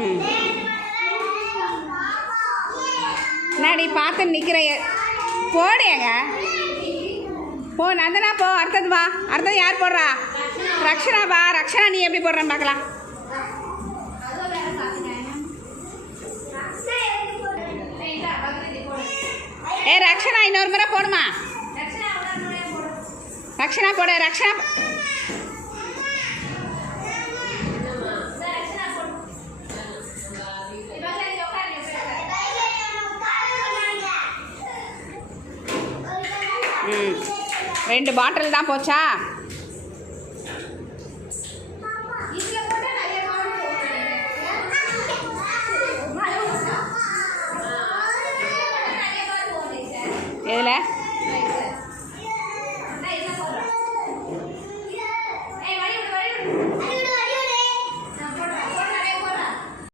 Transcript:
ம் என்னடி பார்த்து நிற்கிற போடேங்க போ நந்தனா போ அடுத்தது வா அடுத்தது யார் போடுறா ரக்ஷனா வா ரக்ஷனா நீ எப்படி போடுறேன்னு பார்க்கலாம் ஏ ரக்ஷனா இன்னொரு முறை போடுமா ரக்ஷனா போடு ரக்ஷனா ம் 2 பாட்டில் தான் போச்சா